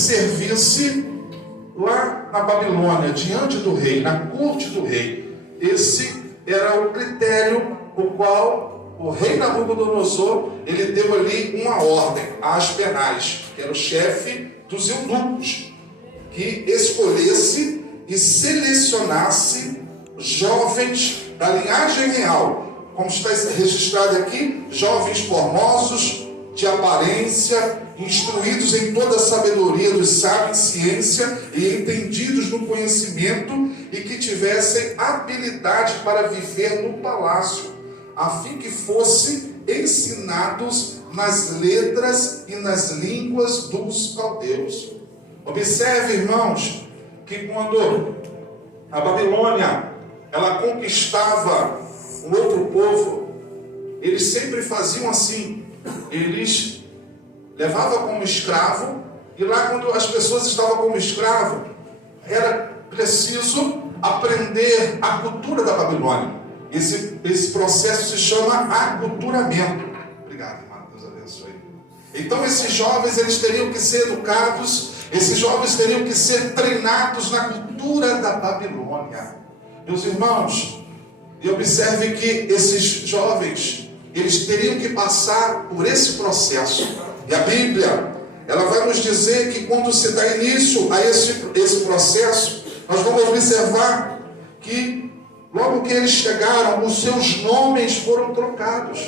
servisse lá na Babilônia, diante do rei, na corte do rei. Esse era o critério o qual o rei Nabucodonosor, ele deu ali uma ordem a Aspenaz, que era o chefe dos eunucos, que escolhesse e selecionasse jovens da linhagem real, como está registrado aqui, jovens formosos, de aparência, instruídos em toda a sabedoria dos sábios em ciência e entendidos no conhecimento, e que tivessem habilidade para viver no palácio, a fim que fossem ensinados nas letras e nas línguas dos caldeus. Observe, irmãos, que quando a Babilônia ela conquistava um outro povo, eles sempre faziam assim: eles levavam como escravo, e lá quando as pessoas estavam como escravo, era preciso aprender a cultura da Babilônia. Esse processo se chama aculturamento. Obrigado, irmão, Deus abençoe. Então esses jovens, eles teriam que ser educados, esses jovens teriam que ser treinados na cultura da Babilônia. Meus irmãos, e observe que esses jovens, eles teriam que passar por esse processo. E a Bíblia, ela vai nos dizer que quando se dá início a esse processo, nós vamos observar que logo que eles chegaram, os seus nomes foram trocados.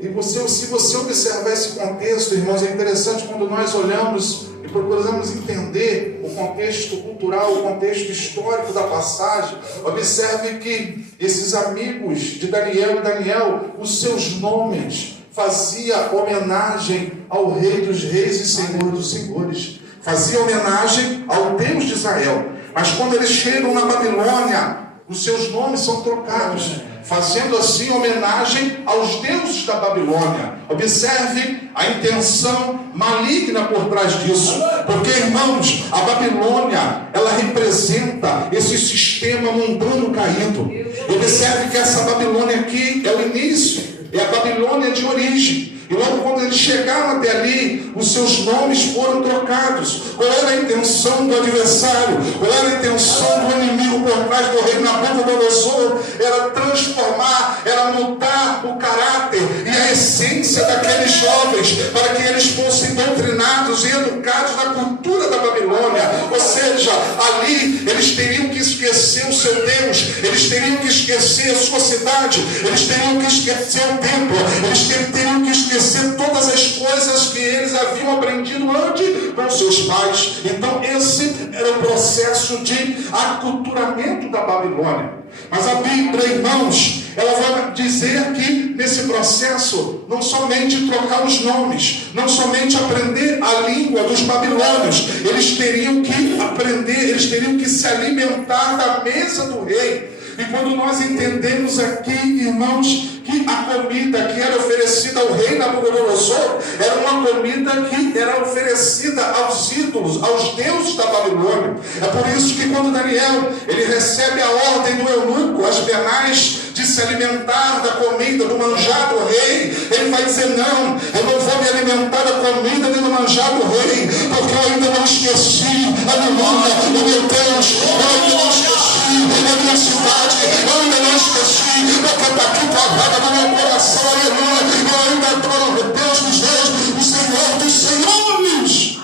E se você observar esse contexto, irmãos, é interessante quando nós olhamos e procuramos entender o contexto cultural, o contexto histórico da passagem. Observe que esses amigos de Daniel, os seus nomes fazia homenagem ao Rei dos Reis e Senhor dos Senhores. Fazia homenagem ao Deus de Israel. Mas quando eles chegam na Babilônia, os seus nomes são trocados, fazendo assim homenagem aos deuses da Babilônia. Observe a intenção maligna por trás disso, porque, irmãos, a Babilônia, ela representa esse sistema mundano caído. Observe que essa Babilônia aqui é o início, é a Babilônia de origem. E logo quando eles chegaram até ali, os seus nomes foram trocados. Qual era a intenção do adversário? Qual era a intenção do inimigo por trás do rei Nabucodonosor? Era transformar, era mudar o caráter e a essência daqueles jovens, para que eles fossem doutrinados e educados na cultura da Babilônia. Ou seja, ali eles teriam que esquecer o seu Deus, eles teriam que esquecer a sua cidade, eles teriam que esquecer o templo, eles teriam que esquecer todas as coisas que eles haviam aprendido antes com seus pais. Então esse era o processo de aculturamento da Babilônia. Mas a Bíblia, irmãos, ela vai dizer que nesse processo, não somente trocar os nomes, não somente aprender a língua dos babilônios, eles teriam que aprender, eles teriam que se alimentar da mesa do rei. E quando nós entendemos aqui, irmãos, que a comida que era oferecida ao rei Nabucodonosor era uma comida que era oferecida aos ídolos, aos deuses da Babilônia. É por isso que quando Daniel ele recebe a ordem do eunuco, Aspenaz, de se alimentar da comida, do manjar do rei, ele vai dizer: não, eu não vou me alimentar da comida nem do manjar do rei, porque eu ainda não esqueci, aleluia, o meu Deus, eu ainda não esqueci a minha cidade, eu ainda não esqueci, porque está aqui gravada no meu coração, aleluia, eu ainda adoro o Deus dos deuses, o Senhor dos senhores.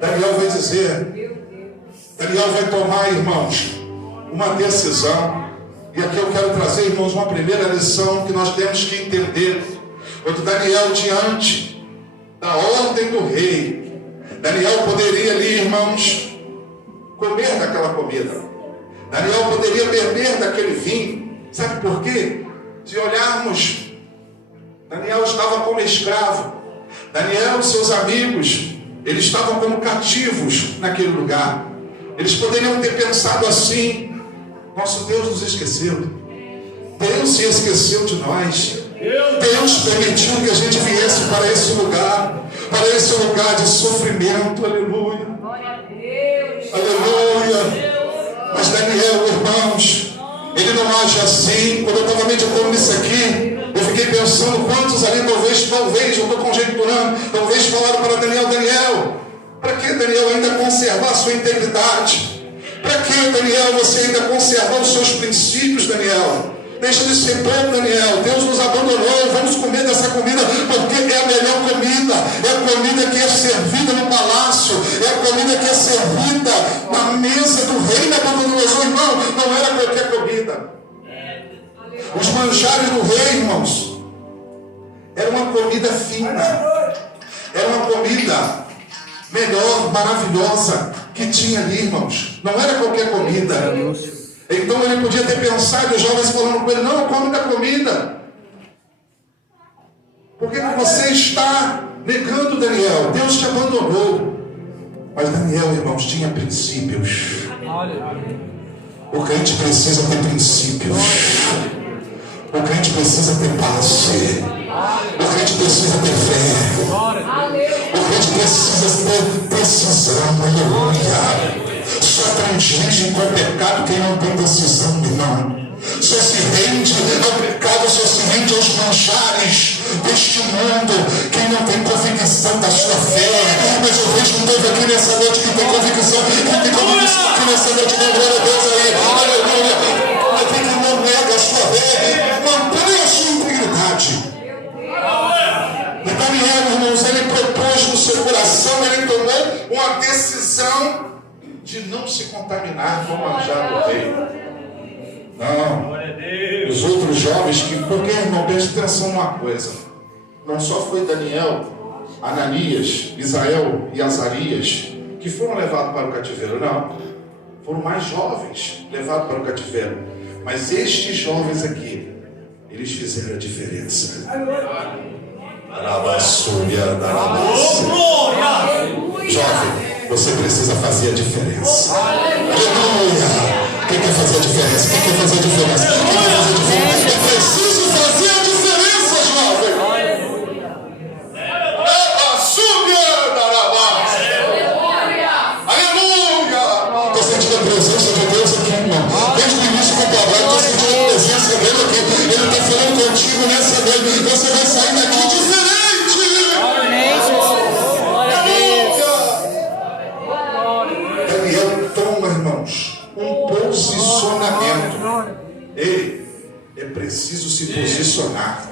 Daniel vai dizer, Daniel vai tomar, irmãos, uma decisão. E aqui eu quero trazer, irmãos, uma primeira lição que nós temos que entender. Quando Daniel, diante da ordem do rei, Daniel poderia ali, irmãos, comer daquela comida. Daniel poderia beber daquele vinho. Sabe por quê? Se olharmos, Daniel estava como escravo. Daniel e seus amigos, eles estavam como cativos naquele lugar. Eles poderiam ter pensado assim: nosso Deus nos esqueceu, Deus se esqueceu de nós, Deus permitiu que a gente viesse para esse lugar de sofrimento. Aleluia, aleluia. Mas Daniel, irmãos, ele não age assim. Quando eu estava meditando nisso aqui, Eu fiquei pensando quantos ali, talvez, eu estou conjecturando, talvez falaram para Daniel: Daniel, para que, Daniel, ainda conservar a sua integridade? Para que, Daniel, você ainda conservar os seus princípios, Daniel? Deixa de ser povo, Daniel. Deus nos abandonou. Vamos comer dessa comida porque é a melhor comida. É a comida que é servida no palácio. É a comida que é servida na mesa do rei Nabucodonosor. Irmão, não era qualquer comida. Os manjares do rei, irmãos, era uma comida fina. Era uma comida melhor, maravilhosa que tinha ali, irmãos. Não era qualquer comida. Então ele podia ter pensado, os jovens falando com ele: não, come da comida. Por que você está negando, Daniel? Deus te abandonou. Mas Daniel, irmãos, tinha princípios. O crente precisa ter princípios. O crente precisa ter paz. O crente precisa ter fé. O crente precisa ter decisão. Aleluia. Só transige com o pecado quem não tem decisão, irmão. Só se rende ao pecado, só se rende aos manjares deste mundo quem não tem convicção da sua fé. Mas eu vejo um povo aqui nessa noite que tem convicção, aqui nessa noite, dá glória a Deus aí, aleluia. Aqui que não nega a sua fé, mantém a sua integridade. E Daniel, irmãos, ele propôs no seu coração, ele tomou uma decisão de não se contaminar com o manjar do rei. Não. Os outros jovens que... Porque, irmão, preste atenção numa coisa. Não só foi Daniel, Ananias, Misael e Azarias que foram levados para o cativeiro, não. Foram mais jovens levados para o cativeiro. Mas estes jovens aqui, eles fizeram a diferença. Jovem, você precisa fazer a diferença. Aleluia! Quem quer fazer a diferença? Quem quer fazer a diferença? Quem quer fazer a diferença? Eu preciso fazer a diferença, jovem! Aleluia! Estou sentindo a presença de Deus aqui, irmão. Desde o início do trabalho, estou sentindo a presença dele aqui. Ele está falando contigo nessa noite. Você vai sair daqui diferente. Um posicionamento. Ei, é preciso se posicionar.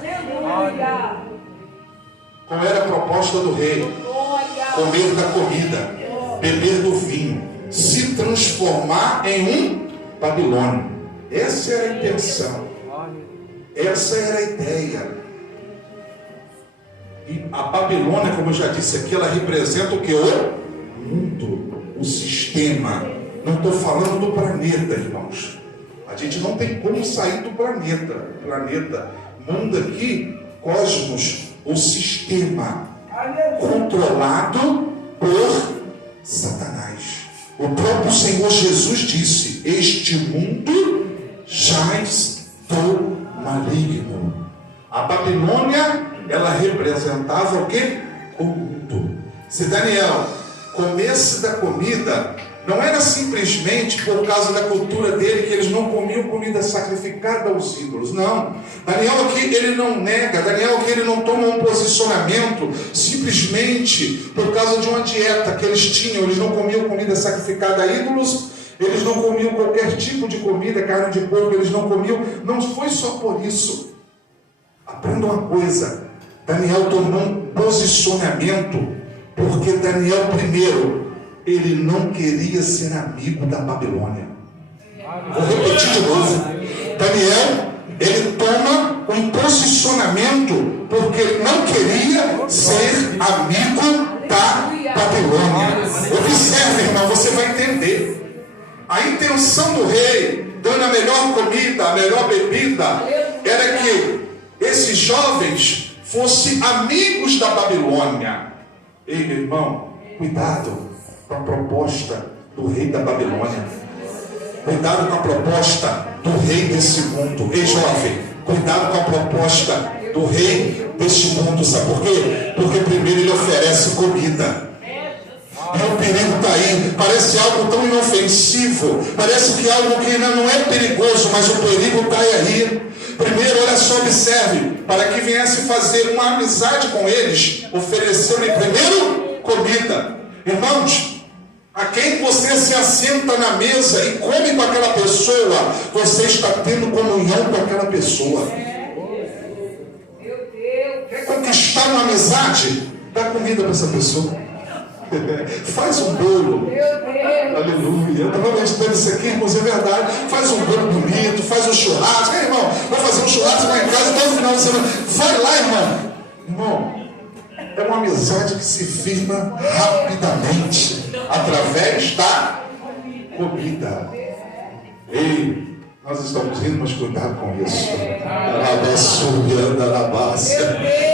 Qual era a proposta do rei? Comer da comida, beber do vinho, se transformar em um Babilônio. Essa era a intenção. Essa era a ideia. E a Babilônia, como eu já disse aqui, ela representa o que? O mundo, o sistema. Não estou falando do planeta, irmãos. A gente não tem como sair do planeta. Mundo aqui, cosmos, o sistema controlado por Satanás. O próprio Senhor Jesus disse: este mundo jaz do maligno. A Babilônia, ela representava o quê? O mundo. Se Daniel comesse da comida, não era simplesmente por causa da cultura dele que eles não comiam comida sacrificada aos ídolos. Não. Daniel aqui, ele não nega. Daniel aqui, ele não toma um posicionamento simplesmente por causa de uma dieta que eles tinham. Eles não comiam comida sacrificada a ídolos. Eles não comiam qualquer tipo de comida, carne de porco, eles não comiam. Não foi só por isso. Aprenda uma coisa. Daniel tomou um posicionamento porque Daniel, primeiro, ele não queria ser amigo da Babilônia. Vou repetir de novo. Daniel, ele toma um posicionamento porque ele não queria ser amigo da Babilônia. Observe, irmão, você vai entender. A intenção do rei, dando a melhor comida, a melhor bebida, era que esses jovens fossem amigos da Babilônia. Ei, meu irmão, cuidado com a proposta do rei da Babilônia. Cuidado com a proposta do rei desse mundo. Ei, jovem, cuidado com a proposta do rei deste mundo. Sabe por quê? Porque primeiro ele oferece comida. E o perigo está aí. Parece algo tão inofensivo. Parece que algo que ainda não é perigoso, mas o perigo está aí. Primeiro, olha só, observe, para que viesse fazer uma amizade com eles, ofereceu-lhe primeiro comida. Irmãos, a quem você se assenta na mesa e come com aquela pessoa, você está tendo comunhão com aquela pessoa. Quer conquistar uma amizade? Dá comida para essa pessoa. Faz um bolo. Aleluia. Eu estava meditando isso aqui, irmãos, é verdade. Faz um bolo bonito, faz um churrasco. Irmão, vai fazer um churrasco lá em casa todo final de semana. Vai lá, irmão. Irmão, é uma amizade que se firma rapidamente através da comida. Ei, nós estamos indo, mas cuidado com isso.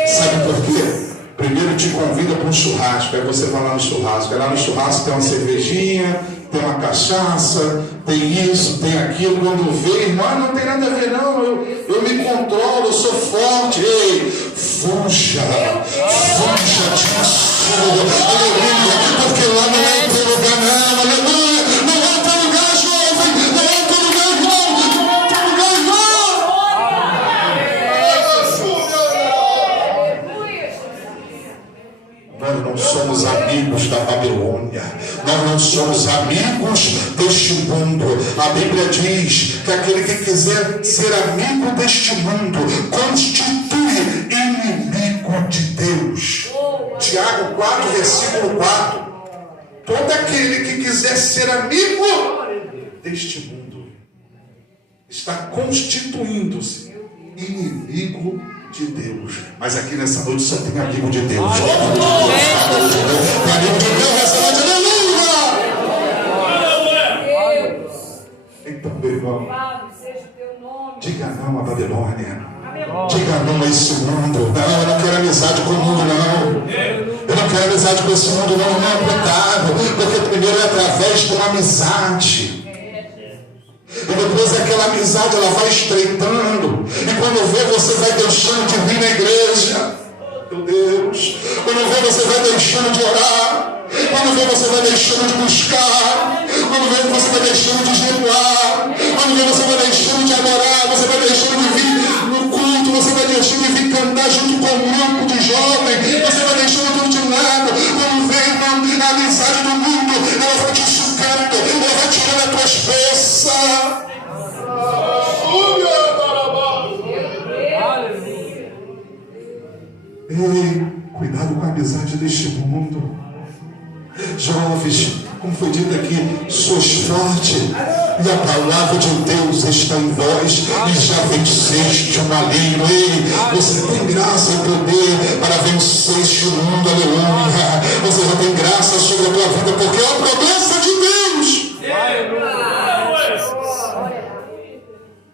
Sabe por quê? Primeiro te convida para um churrasco, aí você vai lá no churrasco. Aí lá no churrasco tem uma cervejinha, tem uma cachaça, tem isso, tem aquilo. Quando vê, irmão, não tem nada a ver não, eu me controlo, eu sou forte. Ei, fuja disso, aleluia, porque lá não é o teu lugar não, aleluia, não é o teu lugar, jovem, não é o teu lugar, irmão, não é o teu lugar, irmão. Nós não somos amigos da Babilônia. Nós não somos amigos deste mundo. A Bíblia diz que aquele que quiser ser amigo deste mundo constitui inimigo de Deus. Tiago 4, versículo 4. Todo aquele que quiser ser amigo deste mundo está constituindo-se inimigo de Deus. Mas aqui nessa noite só tem amigo de Deus. Tem amigo de Deus nessa noite, aleluia! Então, meu irmão, diga não à Babilônia. Diga não a esse mundo. Não, eu não quero amizade com o mundo, não. Eu não quero amizade com esse mundo, não. Não é pecado. Porque primeiro é através de uma amizade. E depois aquela amizade ela vai estreitando. E quando vê, você vai deixando de vir na igreja. Meu Deus. Quando vê, você vai deixando de orar. Quando vê, você vai deixando de buscar. Quando vê, você vai deixando de jejuar. Quando vê, você vai deixando de adorar. Você vai deixando de vir no culto. Você vai deixando de vir cantar junto com um grupo de jovens. Você vai deixando tudo de lado. Quando vê, irmão, a amizade do mundo, ela vai te sugando. Ela vai tirando a tua espessa. Ei, cuidado com a amizade deste mundo. Jovens, como foi dito aqui, sois forte e a palavra de Deus está em vós e já venceste o maligno. Ei, você tem graça e poder para vencer este mundo, aleluia. Você já tem graça sobre a tua vida porque é a promessa de Deus.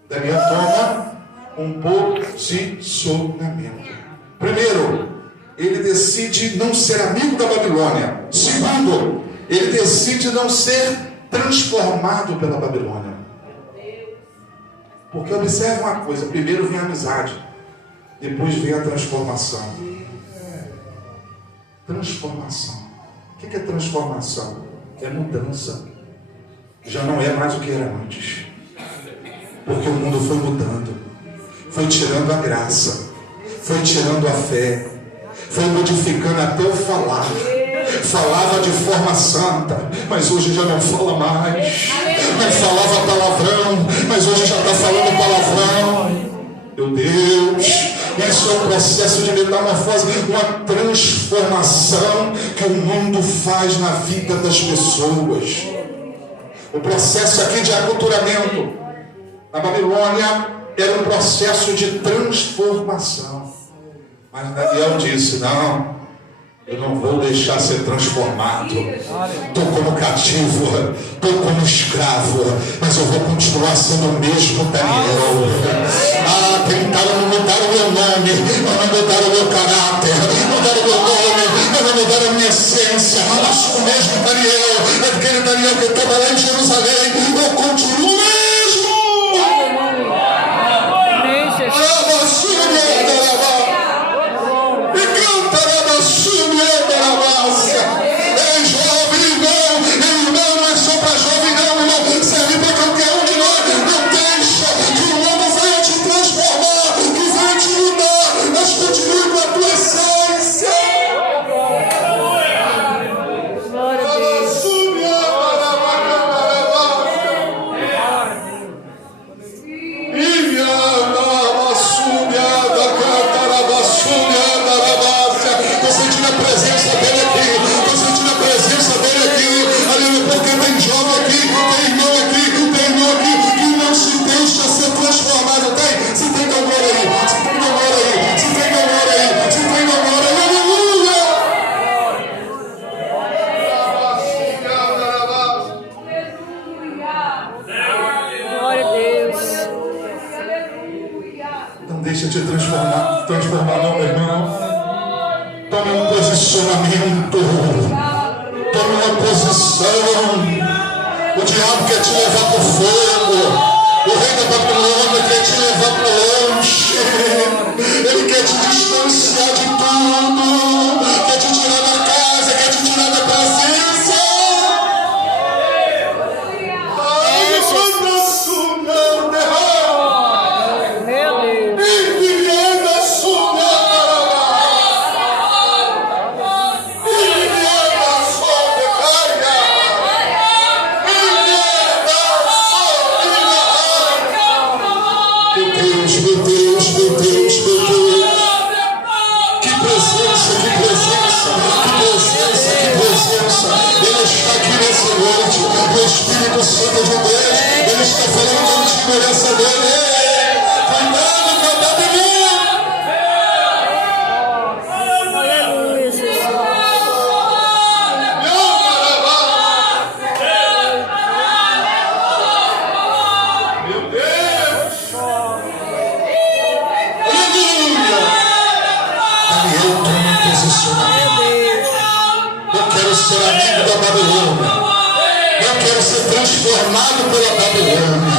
Daniel toma um posicionamento. Primeiro, ele decide não ser amigo da Babilônia. Segundo, ele decide não ser transformado pela Babilônia. Porque observe uma coisa: primeiro vem a amizade, depois vem a transformação. Transformação. O que é transformação? É mudança. Já não é mais o que era antes. Porque o mundo foi mudando, foi tirando a graça, foi tirando a fé, foi modificando até o falar. Falava de forma santa, mas hoje já não fala mais. Não falava palavrão, mas hoje já está falando palavrão. Meu Deus, isso é um processo de metamorfose, uma transformação que o mundo faz na vida das pessoas. O processo aqui de aculturamento na Babilônia era um processo de transformação. Mas Daniel disse: não, eu não vou deixar ser transformado. Estou como cativo, estou como escravo, mas eu vou continuar sendo o mesmo Daniel. Tentaram mudar o meu nome, mas não mudaram o meu caráter, mudaram o meu nome, mas não mudaram a minha essência. Eu sou o mesmo Daniel, aquele Daniel que estava lá em Jerusalém. Eu continuo mesmo. Transformar. posicionamento. Tome uma posição. O diabo quer te levar para o fogo. O rei da Babilônia quer te levar para longe. Ele quer te distanciar de tudo. Quer te tirar da casa, quer te tirar da presença. O Espírito Santo de Deus, Ele está falando contigo nessa noite. Cuidado com a Babilônia. Aleluia, Jesus. Meu Deus. Aleluia. Daniel, toma um posicionamento. Eu quero ser amigo da Babilônia. Eu quero ser transformado pela Babilônia.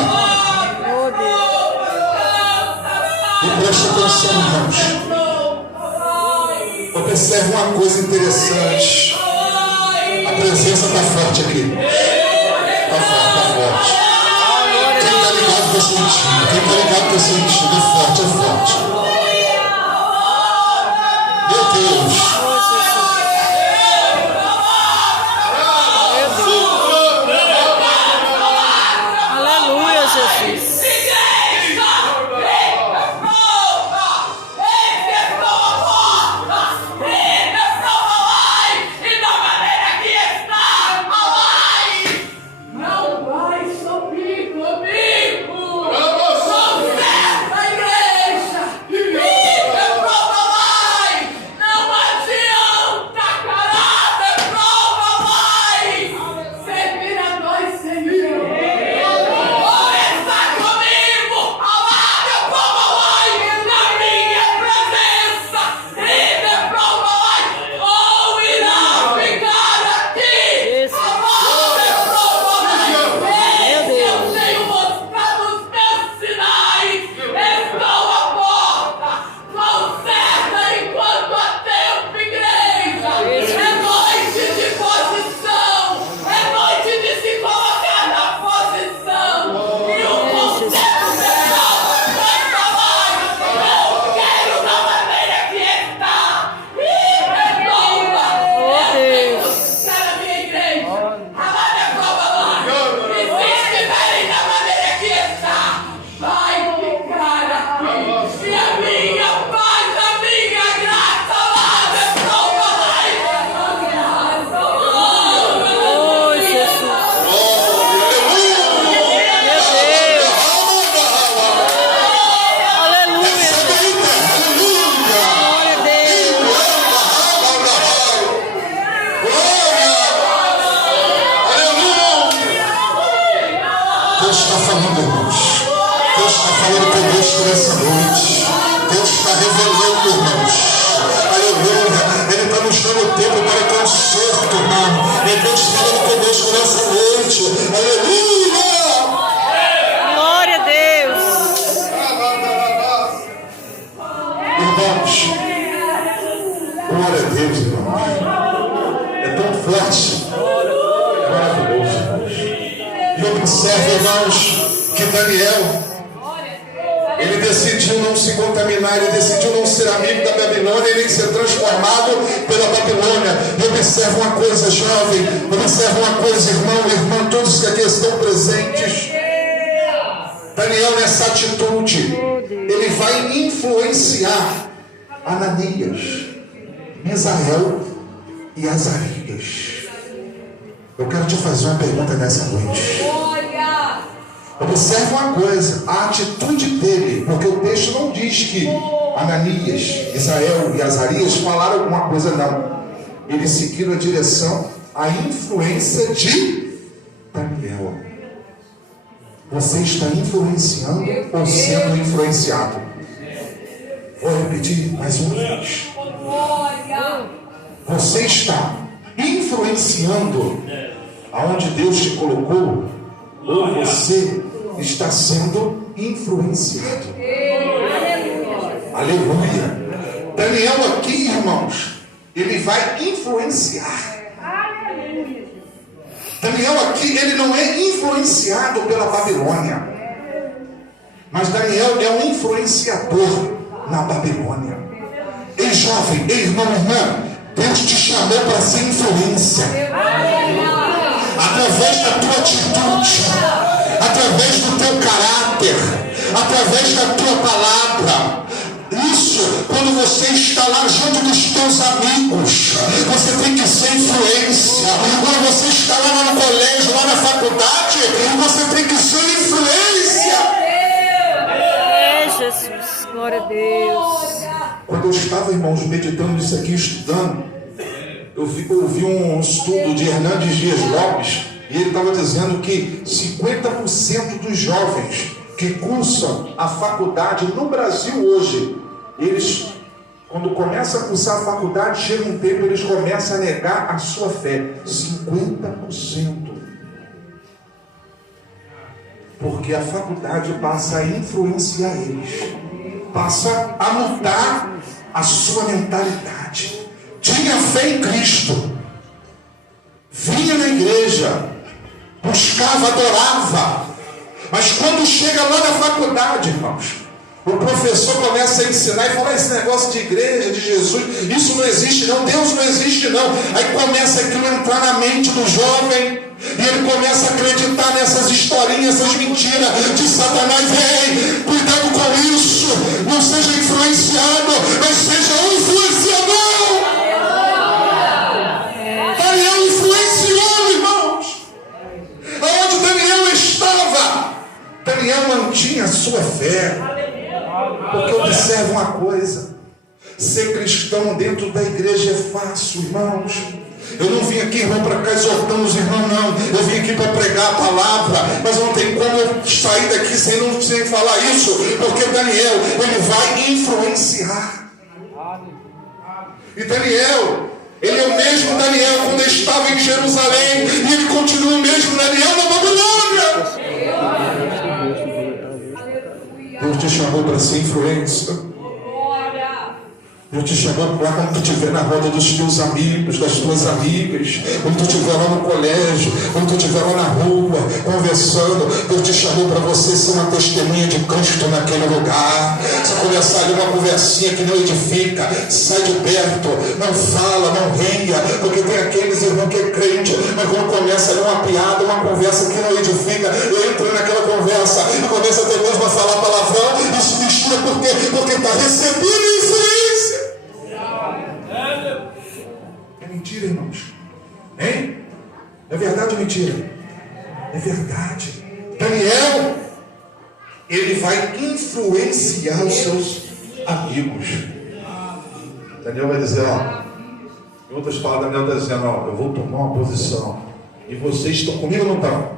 E preste atenção, irmãos. Observe uma coisa interessante. A presença está forte aqui. Está forte, está forte. Quem está ligado está sentindo. Quem está ligado está sentindo. É forte, é forte. Meu Deus. Nessa noite, Deus está revelando, irmãos, aleluia. Ele está nos dando tempo para conserto, irmão. Deus está falando conosco nessa noite, aleluia. Glória a Deus. Irmãos, glória a Deus, irmãos. É tão forte, é maravilhoso, irmãos. E observe, irmãos, que Daniel, ele decidiu não se contaminar, ele decidiu não ser amigo da Babilônia e nem ser transformado pela Babilônia. E observa uma coisa, jovem, observa uma coisa, irmão, irmã, todos que aqui estão presentes. Daniel, nessa atitude, ele vai influenciar Ananias, Misael e Azarias. Eu quero te fazer uma pergunta nessa noite. Observe uma coisa, a atitude dele, porque o texto não diz que Ananias, Misael e Azarias falaram alguma coisa, não. Eles seguiram a direção, a influência de Daniel. Você está influenciando ou sendo influenciado? Vou repetir mais uma vez. Você está influenciando aonde Deus te colocou, ou você está sendo influenciado. Aleluia. Daniel aqui, irmãos, ele vai influenciar. Daniel aqui, ele não é influenciado pela Babilônia, mas Daniel é um influenciador na Babilônia. Ei, jovem, ei, irmão, irmã, Deus te chamou para ser influência. Através da tua atitude, através do teu caráter, através da tua palavra. Isso, quando você está lá junto dos teus amigos, você tem que ser influência. Quando você está lá no colégio, lá na faculdade, você tem que ser influência. Jesus, glória a Deus. Quando eu estava, irmãos, meditando nisso aqui, estudando, eu ouvi um estudo de Hernandes Dias Lopes, e ele estava dizendo que 50% dos jovens que cursam a faculdade no Brasil hoje, eles, quando começam a cursar a faculdade, chega um tempo, eles começam a negar a sua fé. 50%. Porque a faculdade passa a influenciar eles, passa a mudar a sua mentalidade. Tinha fé em Cristo, vinha na igreja, buscava, adorava, mas quando chega lá na faculdade, irmãos, o professor começa a ensinar e falar: esse negócio de igreja, de Jesus, isso não existe não, Deus não existe não. Aí começa aquilo a entrar na mente do jovem, e ele começa a acreditar nessas historinhas, essas mentiras de Satanás. Ei, cuidado com isso, não seja influenciado, mas seja um influenciador. Daniel influenciou, irmãos. Aonde Daniel estava, Daniel mantinha a sua fé. Porque observe uma coisa: ser cristão dentro da igreja é fácil, irmãos. Eu não vim aqui, irmão, para cá exortando os irmãos, não. Eu vim aqui para pregar a palavra, mas não tem como eu sair daqui sem falar isso, porque Daniel, ele vai influenciar. E Daniel, ele é o mesmo Daniel quando estava em Jerusalém, e ele continua o mesmo Daniel na Babilônia. Deus te chamou para ser influência. Deus te chamou para quando tu estiver na roda dos teus amigos, das tuas amigas, quando tu estiver lá no colégio, quando tu estiver lá na rua, conversando. Deus te chamou para você ser uma testemunha de Cristo naquele lugar. Se começar ali uma conversinha que não edifica, sai de perto, não fala, não ria, porque tem aqueles irmãos que é crente, mas quando começa ali uma piada, uma conversa que não edifica, entra naquela conversa e começa até mesmo a falar palavrão, isso mistura porque está recebendo influência. É mentira, irmãos? Hein? É verdade ou mentira? É verdade. Daniel, ele vai influenciar os seus amigos. Daniel vai dizer, ó, em outras palavras, Daniel está dizendo, ó, eu vou tomar uma posição, e vocês estão comigo ou não estão?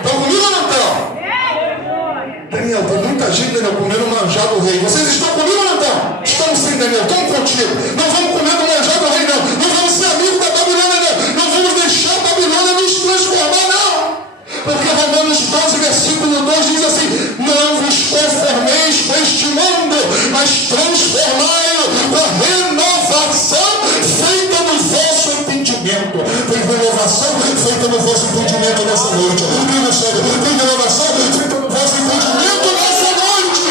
Estão comigo ou não estão? Daniel, tem muita gente, Daniel, comendo o manjar do rei. Vocês estão comigo ou não estão? Estão sim, Daniel, estão contigo. Não vamos comer do manjar do rei, não. Não vamos ser amigos da Babilônia, não. Não vamos deixar a Babilônia nos transformar, não. Porque Romanos 12, versículo 2 diz assim: não vos conformeis com este mundo, mas transformai-o com a renovação feita no vosso entendimento. Tem renovação feita no vosso entendimento nessa noite. Tem renovação feita no vosso entendimento nessa noite.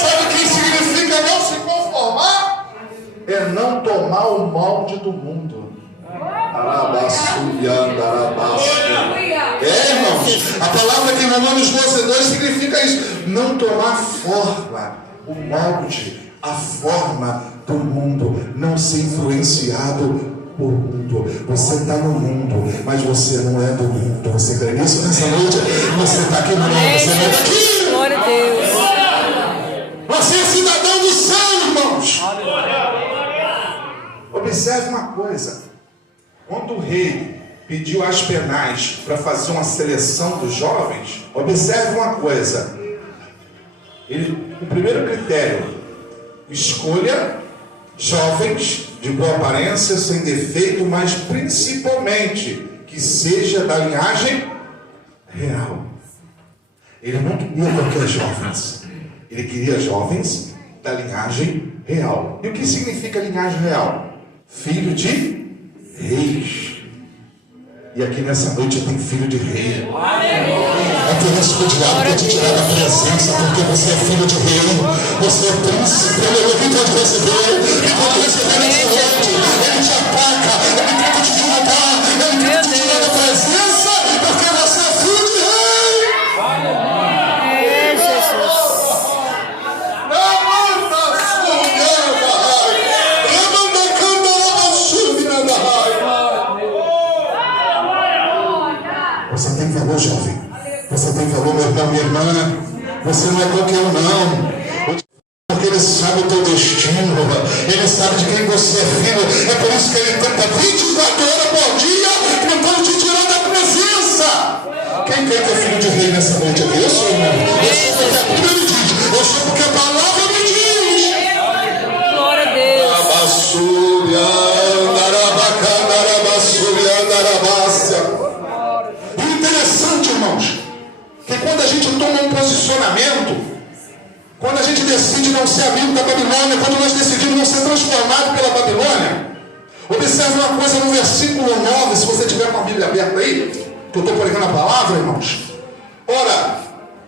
Sabe o que significa não se conformar? É não tomar o molde do mundo. Irmãos, a palavra aqui em Romanos 12:2 significa isso: não tomar forma, o molde, a forma do mundo, não ser influenciado por mundo. Você está no mundo, mas você não é do mundo. Você crê nisso nessa noite? Você está aqui no mundo, você não é daqui. Glória a Deus. Você é cidadão do céu, irmãos. Observe uma coisa: quando o rei pediu às penais para fazer uma seleção dos jovens, observe uma coisa: o primeiro critério, Escolha jovens de boa aparência, sem defeito, mas principalmente que seja da linhagem real. Ele não queria qualquer jovens. Ele queria jovens da linhagem real. E o que significa linhagem real? Filho de reis. E aqui nessa noite eu tenho filho de rei. É por isso que o diabo quer te tirar da presença, porque você é filho de rei. Você é príncipe. Ele pode receber. Ele pode receber nessa noite. Ele te ataca. Ele tenta te derrubar. Ele tenta te tirar da presença, porque você é filho de rei. É, Jesus. Você tem valor, jovem. Você tem valor, meu irmão, minha irmã. Você não é qualquer um, não. Porque ele sabe o teu destino. Ele sabe de quem você é filho. É por isso que ele tenta 24 horas por dia tentando te tirar da presença. Quem quer que é filho de rei nessa noite aqui? Eu sou, irmão. Eu sou porque a Bíblia me diz. Eu sou porque a palavra me diz. Glória a Deus. Interessante, irmãos, que quando a gente toma um posicionamento, quando a gente decide não ser amigo da Babilônia, quando nós decidimos não ser transformado pela Babilônia, observe uma coisa no versículo 9, se você tiver com a Bíblia aberta aí, que eu estou pregando a palavra, irmãos. Ora,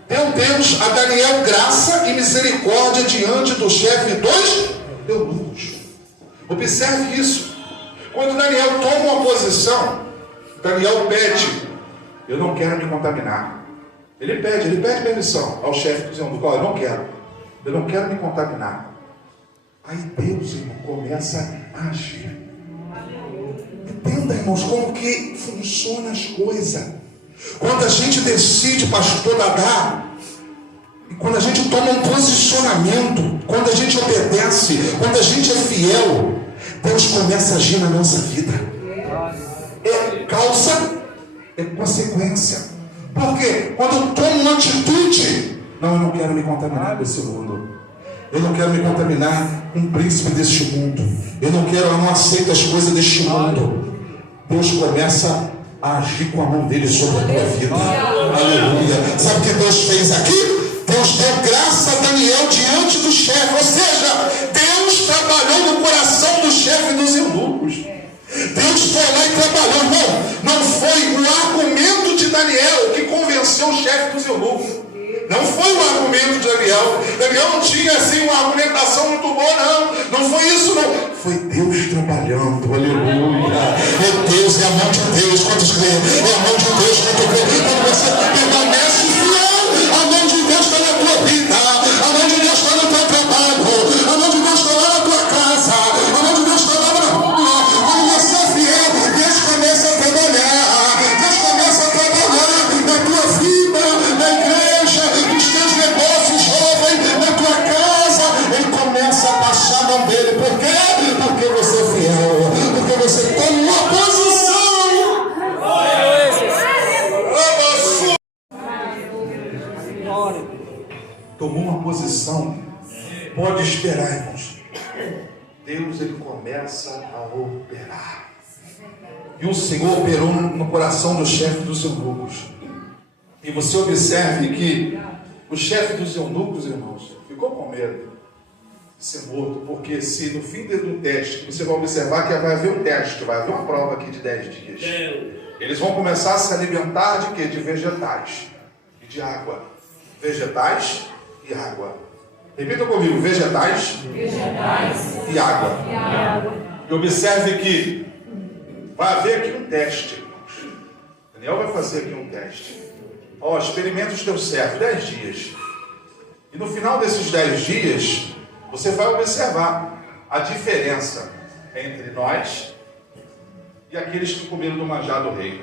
deu Deus a Daniel graça e misericórdia diante do chefe dos eunucos. Observe isso. Quando Daniel toma uma posição, Daniel pede: eu não quero me contaminar. Ele pede permissão ao chefe dos eunucos: eu não quero me contaminar. Aí Deus, irmão, começa a agir. Entenda, irmãos, como que funcionam as coisas. Quando a gente decide, pastor Dadá, e quando a gente toma um posicionamento, quando a gente obedece, quando a gente é fiel, Deus começa a agir na nossa vida. É causa, é consequência. Porque quando eu tomo uma atitude, eu não quero me contaminar desse mundo. Eu não quero me contaminar com o príncipe deste mundo. Eu não aceito as coisas deste mundo. Deus começa a agir com a mão dele sobre a tua vida. Aleluia. Sabe o que Deus fez aqui? Deus deu graça a Daniel diante do chefe. Ou seja, Deus trabalhou no coração do chefe dos eunucos. Deus foi lá e trabalhou. Não foi o argumento de Daniel que convenceu o chefe dos eunucos. Não foi o argumento de Daniel. Daniel não tinha assim uma argumentação muito boa, não. Não foi isso, não. Foi Deus trabalhando. Aleluia. É Deus, é a mão de Deus. Quantos creem? É a mão de Deus. Quando você permanece fiel, a mão de Deus está na tua vida. A mão de Deus está no teu trabalho. A mão de Deus está lá na tua casa. A mão de Deus está lá na rua. Quando você é fiel, Deus começa a trabalhar. Deus começa a trabalhar na tua vida, na igreja, nos teus negócios, jovem, na tua casa. Ele começa a baixar a mão dele. Por quê? Porque você é fiel. Porque você toma uma posição. Tomou uma posição. Pode esperar, irmãos. Deus, ele começa a operar. E o Senhor operou no coração do chefe dos eunucos. E você observe que o chefe dos eunucos, irmãos, ficou com medo de ser morto. Porque se no fim do teste, você vai observar que vai haver um teste, vai haver uma prova aqui de 10 dias. Eles vão começar a se alimentar de quê? De vegetais e de água. Vegetais e água. Repita comigo: vegetais e água. E observe que vai haver aqui um teste, irmãos. Daniel vai fazer aqui um teste. Experimenta os teus servos 10 dias. E no final desses 10 dias, você vai observar a diferença entre nós e aqueles que comeram do manjar do rei.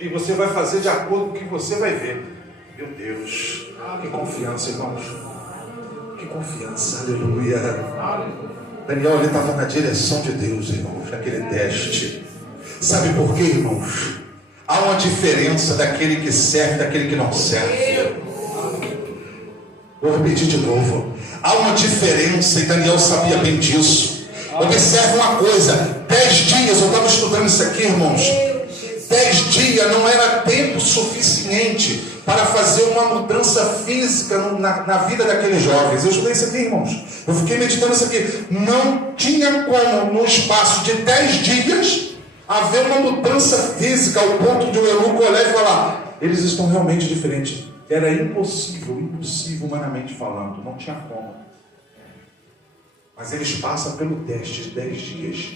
E você vai fazer de acordo com o que você vai ver. Meu Deus, que confiança, irmãos. Que confiança, aleluia. Daniel, ele estava na direção de Deus, irmãos, naquele teste. Sabe por quê, irmãos? Há uma diferença daquele que serve e daquele que não serve. Vou repetir de novo. Há uma diferença e Daniel sabia bem disso. Observe uma coisa: 10 dias, eu estava estudando isso aqui, irmãos. 10 dias não era tempo suficiente para fazer uma mudança física na vida daqueles jovens. Eu estudei isso aqui, irmãos. Eu fiquei meditando isso aqui. Não tinha como, no espaço de 10 dias, haver uma mudança física ao ponto de o eunuco olhar e falar: eles estão realmente diferentes. Era impossível humanamente falando. Não tinha como. Mas eles passam pelo teste de 10 dias.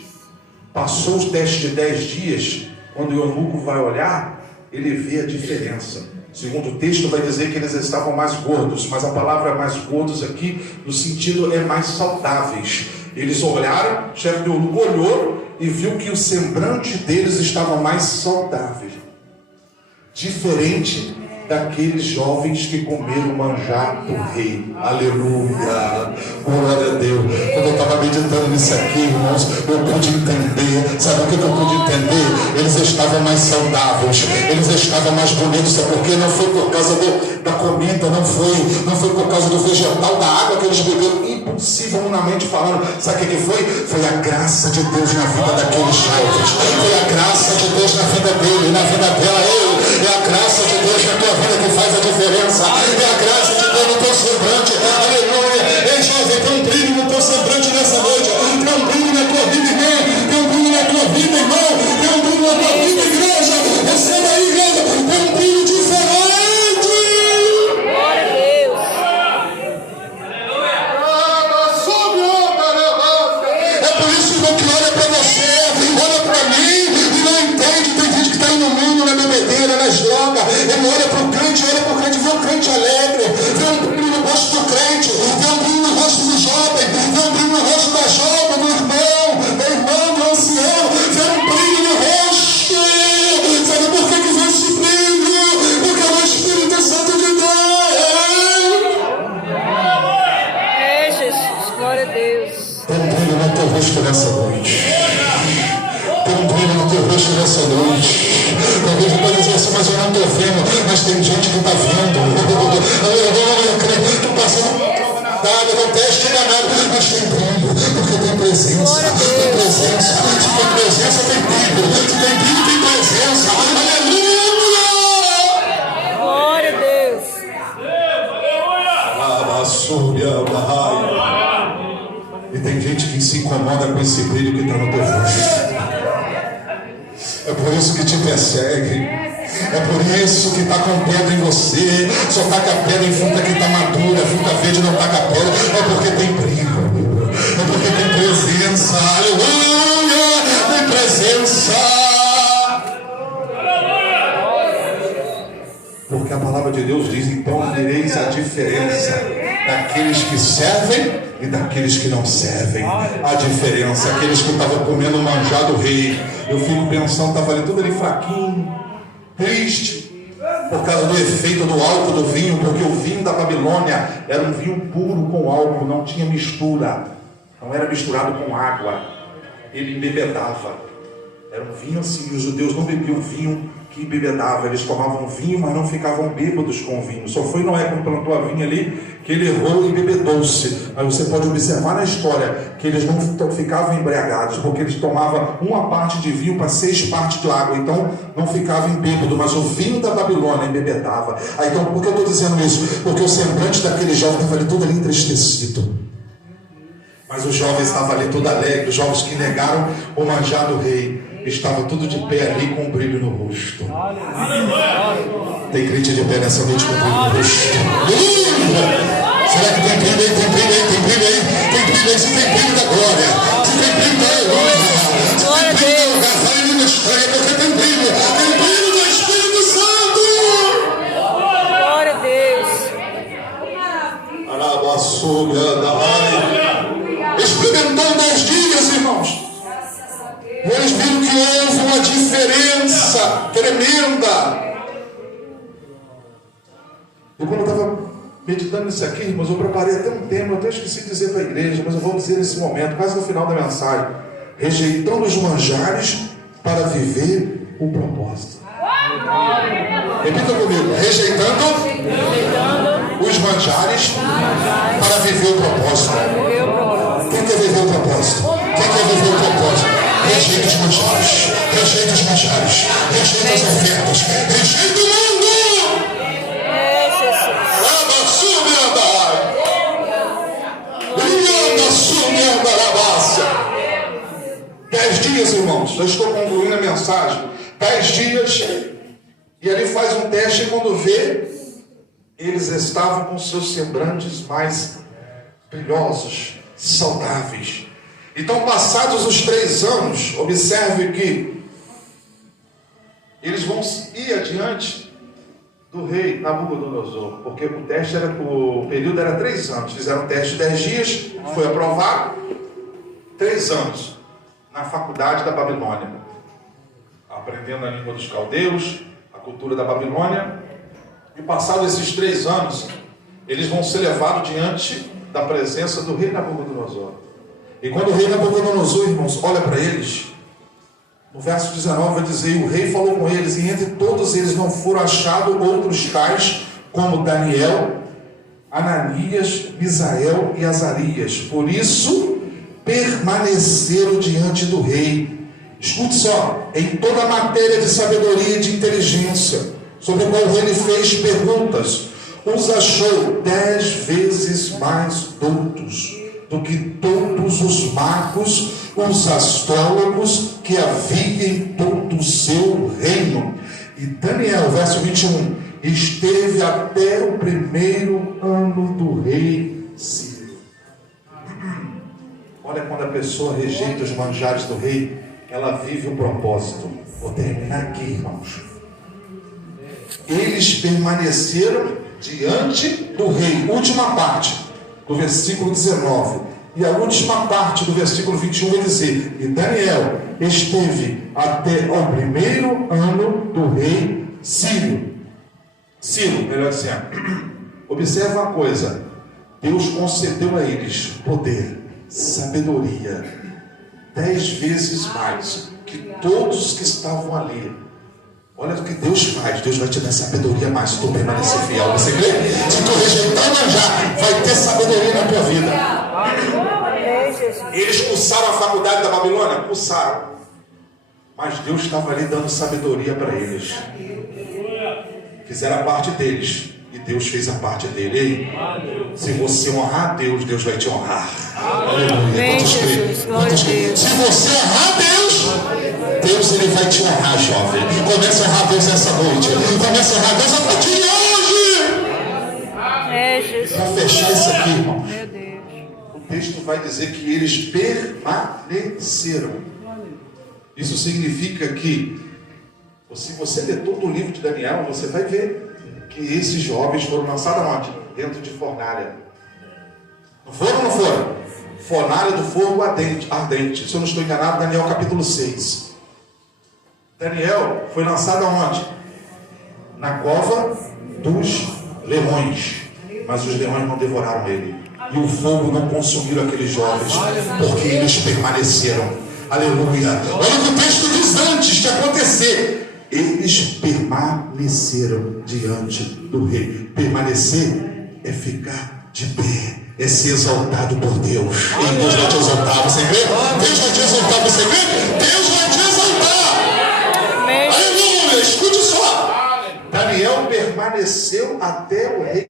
Passou os testes de 10 dias, quando o eunuco vai olhar, ele vê a diferença. Segundo o texto vai dizer que eles estavam mais gordos, mas a palavra mais gordos aqui, no sentido é mais saudáveis. Eles olharam, o chefe do eunuco olhou e viu que o semblante deles estava mais saudável. Diferente daqueles jovens que comeram o manjar do rei. Aleluia, glória a Deus. Quando eu estava meditando nisso aqui, irmãos, eu pude entender. Sabe o que eu pude entender? Eles estavam mais saudáveis, eles estavam mais bonitos. Sabe por quê? Não foi por causa da comida, não foi por causa do vegetal, da água que eles beberam, impulsivamente falando. Sabe o que foi? Foi a graça de Deus na vida daqueles jovens. Foi a graça de Deus na vida dele, na vida dela. É a graça de Deus na tua vida que faz a diferença. É a graça de Deus no teu semblante. Aleluia. Ei, jovem, tem um brilho no teu semblante nessa noite. Tem um brilho na tua vida, irmão. Tem um brilho na tua vida, irmão. Tem um brilho na tua vida, igreja. Receba aí, igreja. Tem um brilho diferente. Glória a Deus. É por isso que olha para você, olha para mim e não entende. Tem gente que está aí no mundo, na bebedeira, nas drogas. Ele olha para o crente, vê um crente alegre, vê um brilho no rosto do crente, vê um brilho no rosto do jovem, vê um brilho no rosto da jovem, do irmão, do ancião, vê um brilho no rosto. Sabe por que vê esse brilho? Porque é o Espírito Santo de Deus. É, Jesus. Glória a Deus. Tem um brilho no teu rosto nessa noite. Tem um brilho no teu rosto nessa noite. Talvez você pode dizer assim: mas eu não estou vendo. Mas tem gente que está vendo. Estou passando por nada, não teste danado. Mas tem brilho, porque tem presença. Tem presença. Se tem presença, tem brilho. Se tem brilho, tem presença. Aleluia! Glória a Deus. E tem gente que se incomoda com esse brilho que está no teu rosto. É por isso que te persegue. É por isso que está com pedra em você. Só taca a pedra em fruta que está madura. Fruta verde não taca a pedra. É porque tem brilho. É porque tem presença. Aleluia! Tem presença. Porque a palavra de Deus diz: então vereis a diferença daqueles que servem e daqueles que não servem. A diferença, aqueles que estavam comendo o manjar do rei. Eu fico pensando, estava ali tudo ali fraquinho, triste, por causa do efeito do álcool do vinho, porque o vinho da Babilônia era um vinho puro com álcool, não tinha mistura, não era misturado com água, ele embebedava. Era um vinho assim, os judeus não bebiam vinho que embebedava, eles tomavam vinho, mas não ficavam bêbados com o vinho. Só foi Noé, quando plantou a vinha ali, que ele errou e embebedou-se. Mas você pode observar na história que eles não ficavam embriagados, porque eles tomavam uma parte de vinho para 6 partes de água, então não ficavam bêbados, mas o vinho da Babilônia embebedava. Então, por que eu estou dizendo isso? Porque o semblante daquele jovem estava ali todo ali entristecido. Mas os jovens estavam ali todo alegre, os jovens que negaram o manjar do rei. Estava tudo de pé ali com um brilho no rosto. Tem crente de pé nessa noite com brilho no rosto. Será que tem brilho aí? Tem brilho aí? Tem brilho aí? Tem brilho aí? Se tem brilho da glória. Se tem brilho da glória. Se tem brilho da lugar, fale língua estranha, porque tem brilho. Tem brilho do Espírito Santo. Glória a Deus. Experimentou 10 dias, irmãos. Eles viram que houve uma diferença tremenda. E quando eu estava meditando nisso aqui, irmãos, eu preparei até um tema, eu até esqueci de dizer para a igreja, mas eu vou dizer nesse momento, quase no final da mensagem: rejeitando os manjares para viver o propósito. Repita comigo: rejeitando os manjares para viver o propósito. Quem quer viver o propósito? Quem quer viver o propósito? Rejeita os manjares, rejeita os manjares, rejeita as ofertas, rejeita o mundo! É, Jesus. Anda, 10 dias, irmãos, eu estou concluindo a mensagem. 10 dias, e ali faz um teste, e quando vê, eles estavam com seus semblantes mais brilhosos, saudáveis. Então, passados os 3 anos, observe que eles vão ir adiante do rei Nabucodonosor, porque o período era 3 anos. Fizeram um teste de 10 dias, foi aprovado. 3 anos na faculdade da Babilônia, aprendendo a língua dos caldeus, a cultura da Babilônia. E passados esses 3 anos, eles vão ser levados diante da presença do rei Nabucodonosor. E quando o rei Nabucodonosor, irmãos, olha para eles, no verso 19 vai dizer: o rei falou com eles, e entre todos eles não foram achados outros tais como Daniel, Ananias, Misael e Azarias. Por isso permaneceram diante do rei. Escute só, em toda a matéria de sabedoria e de inteligência, sobre a qual o rei lhe fez perguntas, os achou 10 vezes mais doutos do que todos os magos, os astrólogos que havia em todo o seu reino. E Daniel, verso 21, esteve até o 1º ano do rei Ciro. Olha, quando a pessoa rejeita os manjares do rei, ela vive o propósito. Vou terminar aqui, irmãos. Eles permaneceram diante do rei. Última parte do versículo 19. E a última parte do versículo 21 vai dizer: e Daniel esteve até o 1º ano do rei Ciro. Ciro, melhor dizendo. Observa uma coisa: Deus concedeu a eles poder, sabedoria, 10 vezes mais que todos que estavam ali. Olha o que Deus faz. Deus vai te dar sabedoria mais se tu permanecer fiel. Você crê? Se tu rejeitar o manjar, vai ter sabedoria na tua vida. Eles cursaram a faculdade da Babilônia? Cursaram. Mas Deus estava ali dando sabedoria para eles. Fizeram a parte deles, e Deus fez a parte dele. Ei, se você honrar a Deus, Deus vai te honrar. Aleluia. Quantos creem? Se você honrar a Deus, Deus ele vai te honrar, jovem. Comece a honrar Deus essa noite. Comece a honrar Deus a partir de hoje. Para fechar isso aqui, irmão, o texto vai dizer que eles permaneceram. Isso significa que, se você ler todo o livro de Daniel, você vai ver que esses jovens foram lançados aonde? Dentro de fornalha. Não foram ou não foram? Fornalha do fogo ardente. Se eu não estou enganado, Daniel capítulo 6. Daniel foi lançado aonde? Na cova dos leões. Mas os leões não devoraram ele. E o fogo não consumiu aqueles jovens, porque eles permaneceram. Aleluia. Olha o que o texto diz antes de acontecer. Eles permaneceram diante do rei. Permanecer é ficar de pé, é ser exaltado por Deus. E Deus vai te exaltar, você crê? Deus vai te exaltar, você crê? Deus vai te exaltar. Aleluia. Escute só. Daniel permaneceu até o rei.